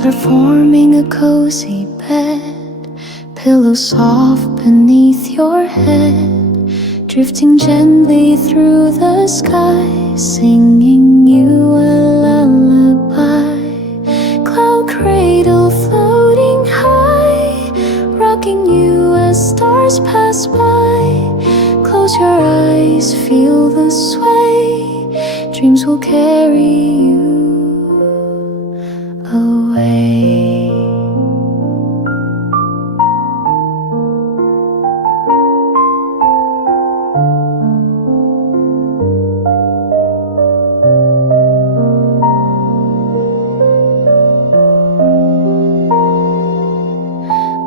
Clouds are forming a cozy bed, pillows soft beneath your head, drifting gently through the sky, singing you a lullaby. Cloud cradle floating high, rocking you as stars pass by. Close your eyes, feel the sway, dreams will carry you away.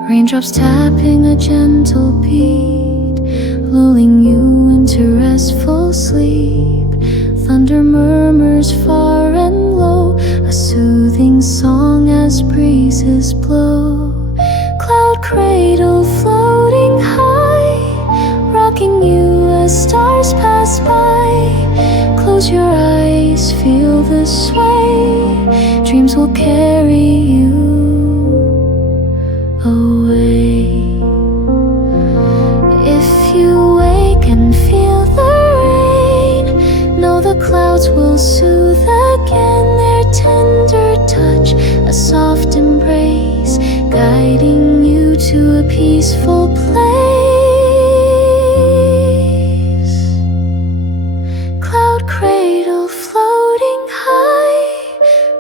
Raindrops tapping a gentle beat, lulling you into restful sleep. Thunder murmurs far and low, a soothing song as breezes blow. Cloud cradle floating high, rocking you as stars pass by. Close your eyes, feel the sway, dreams will carry you away. If you wake and feel the rain, know the clouds will soothe again. Their tender touch, a soft embrace, guiding you to a peaceful place. Cloud cradle floating high,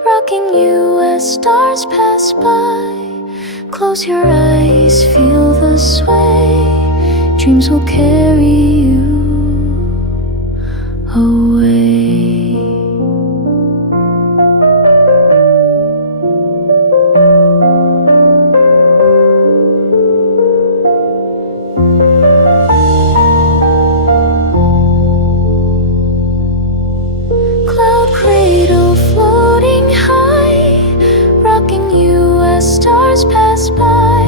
rocking you as stars pass by. Close your eyes, feel the sway, dreams will carry you away. Cloud cradle floating high, rocking you as stars pass by.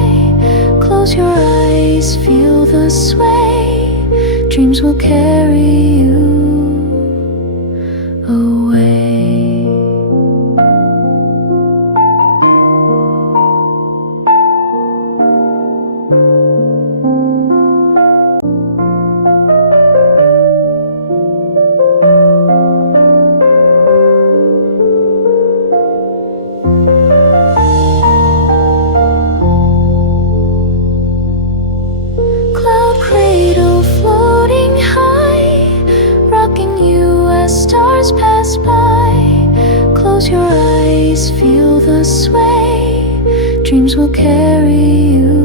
Close your eyes, feel the sway, dreams will carry you away. Cloud cradle floating high, rocking you as stars pass by. Close your eyes, feel the sway, dreams will carry you